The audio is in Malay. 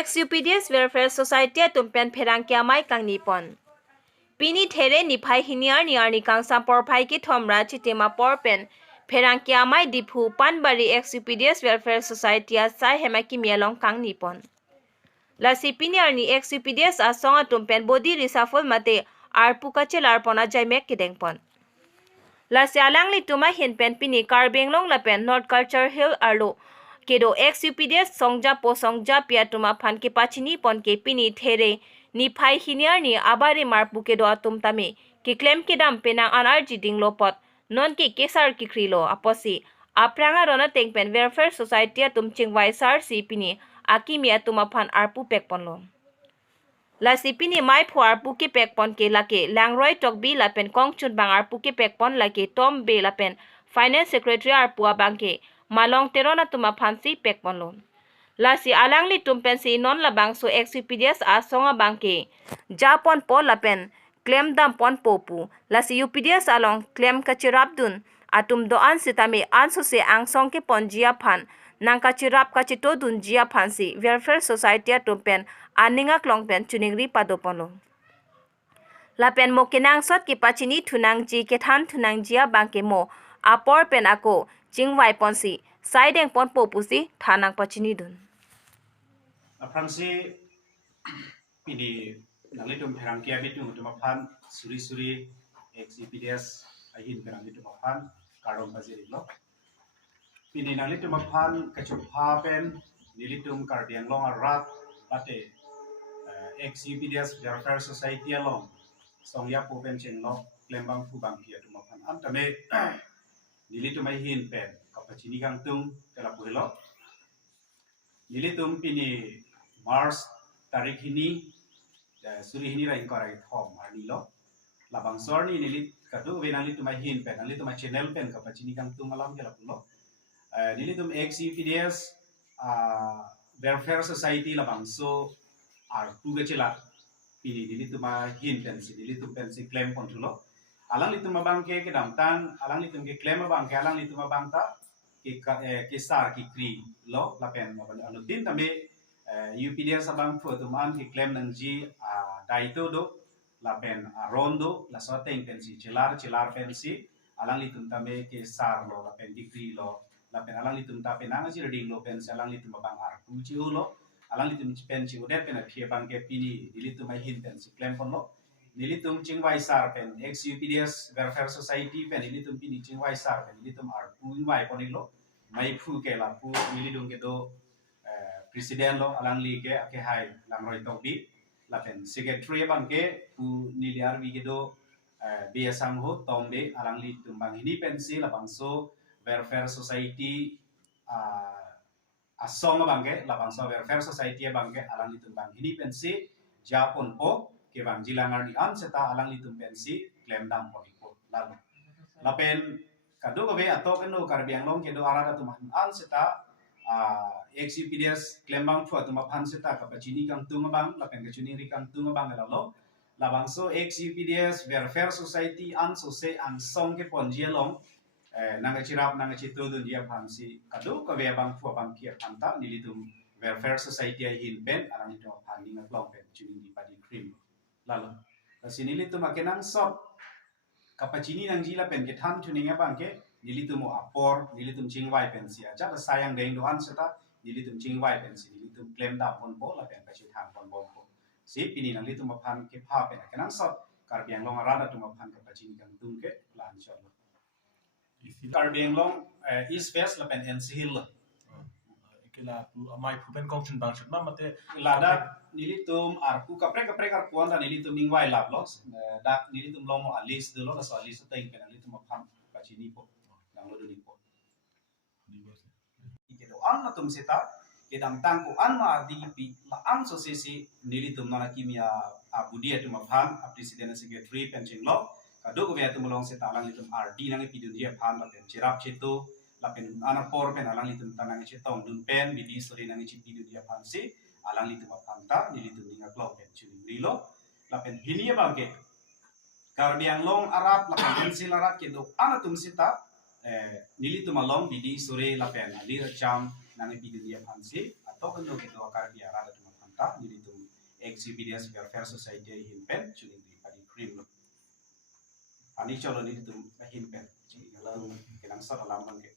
ex-UPDS Welfare Society tumpen pherang kya mai kang nipon. Pini there ni phai hiniar ni arni kang sampor phai ki thomra chitema porpen pherang kya mai diphu panbari ex-UPDS Welfare Society sai hemaki mielong kang nipon. Lasi pini arni ex-UPDS Asong tumpen body reshuffle mate Arpu Kachelar pona jaimek kidengpon. Lasi alangli tuma hinpen pini Karbenglong lapen North Culture Hill arlo kedo ex-UPDS songja po songja pia tuma phan ke pachini pon ke pini there ni phai hiniar ni abari marpu kedo atum tame ki claim ke dam penang anarji ding lopot non ke kesar ki krilo aposi apranga rona tengpen welfare society atum chingwai sar si pini akimi atuma phan arpu pekponlo la sipini mai phu arpu ke pekpon ke lake langroi tokbi lapen kongchut bang arpu ke pekpon lake tom be lapen finance secretary arpu abangke malong terona tuma phansi pekponlo lasi alangli tumpensi non labang so ex-UPDS Asong bangke japon po lapen claim dam pon popu lasi UPDS along claim kachirabdun atum do ansitame anso se angsong ke ponjia phan nang kachirap kachito dun jia phansi welfare society tumpen aninga klongpen chuningri padoponlo lapen mo kenang sot ki pachini thunang ji ke than thunang jia bangke mo apor pen ako chingwai ponsi saideng pon popusi thanang pachini dun Fransi pini nalitum perang kia bitu untuk mapan suri ex-UPDS ahin perang bitu mapan karong bazir lo pini nalitum mapan kecupha pen nilitum kardiang long arat bate ex-UPDS Welfare Society along songya po pen chen lo lembang fu bang kia tu mapan antame nilitum ahin pen kapachini kang tung kelapu lo nilitum pini Mars tarik ini suri ini rai korai thom ani lo labang sorni nilit kadu venali tu mahin pen ali tu channel pen kapachini kang tung alam kela pulo nilitum ex-UPDS Welfare Society labang so Arpu Kachelar pini nilitum mahin pen si nilitum pen si claim kontrolo alang litum mabang ke damtang alang litum ke claim mabang ke alang litum mabang ta ke sar ki kri lo lapen mabang anu tin tambe UPDS abang fu tuman ki claim nang ji daito do la pen rondo la soteng pensi celar pensi alang litum tame ke sar lo la pen dikri lo la pen alang litum ta penang ji reding lo pen alang litum abang arpu ji lo alang litum pen ji udet pen phe bang ke pini dilitum mai hin pen si claim pon lo dilitum chingwai sar pen ex UPDS Welfare Society pen dilitum pini chingwai sar pen dilitum arpu wai pon lo mai phu ke la pu dilidung ke do presiden lo alang li ke ake hai lang roi tok bi lapen secretary bang ke pu niliar bi ke do biasang ho tombe alang li tumbang ini pensi labang so welfare society Asong bang ke labang so welfare society bang ke alang li tumbang ini pensi japon po ke bang jilangar di an seta alang li tum pensi claim dam po iko lalu lapen kado ko be atok no karbiang long ke do arada tuman an seta ex-UPDS klembang fu atuma phan seta kapachini kang tungabang lapen kachuni ri kang tungabang lo labang so ex-UPDS Welfare Society an so se ang song ke ponjia long nanga chirap nanga chitu dun dia phan si kadu ka be bang fu bang kia phanta nilitum Welfare Society hin pen arang itu phan ninga long pen chuni di padi cream lalu kasini litum akenang sop kapachini nang jila pen ke tham chuninga bang ke nilitum apor nilitum chingwai pensi aja sayang deng doan seta nilitum chingwai pensi nilitum claim da pon bo la pen kachi thang pon bo ko si pini nang litum phan ke pha pen kenang sot karbiang long arada tum phan ka pachini kang tung ke la insyaallah karbiang long east west la pen NC hill kila pu amai pu pen kong chun bang chut ma mate lada nilitum arpu kapre arpuan da nilitum mingwai lab los da nilitum long mo alis de lo so alis teng pen nilitum phan pachini po nang lo duni po ikedo an tum seta kedang tangku an ma di pi la an so sesi nilitum mana kimia abudia tum phan presiden secretary penching lo kado ko tum long seta lang litum RD nang pi dunia phan la pen chirap chetu la pen ana por pen alang litum tanang chetong dun pen bidi sori nang chi pi dunia phan si alang litum phan ta nilitum ninga klong pen chuni rilo la pen hinia bangke karbiang long arat la pen sil arat kedo ana tum seta nilitum along bidi sore la pen ali cham nang pi dunia phan si atau kan lo kedo karbiang arat tum phan ta ni ditum exhibits welfare society hin pen chuni di padi cream lo ani cholo ni ditum hin pen chi alam kenang sa alam bang ke